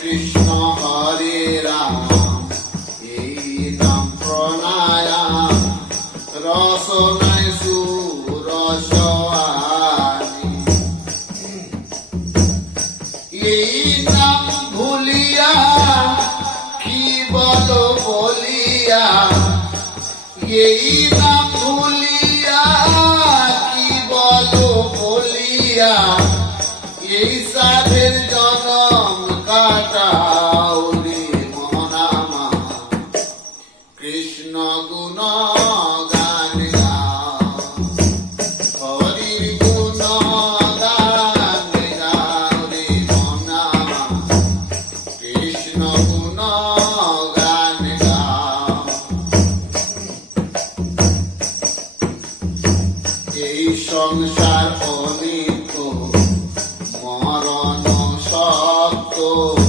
কৃষ্ণ হরে রাম, এই নাম প্রণায়াম রসনায় সুরসওয়ানি। এই নাম ভুলিয়া কি বলো বলিয়া, এই নাম ভুলিয়া কি বলো বলিয়া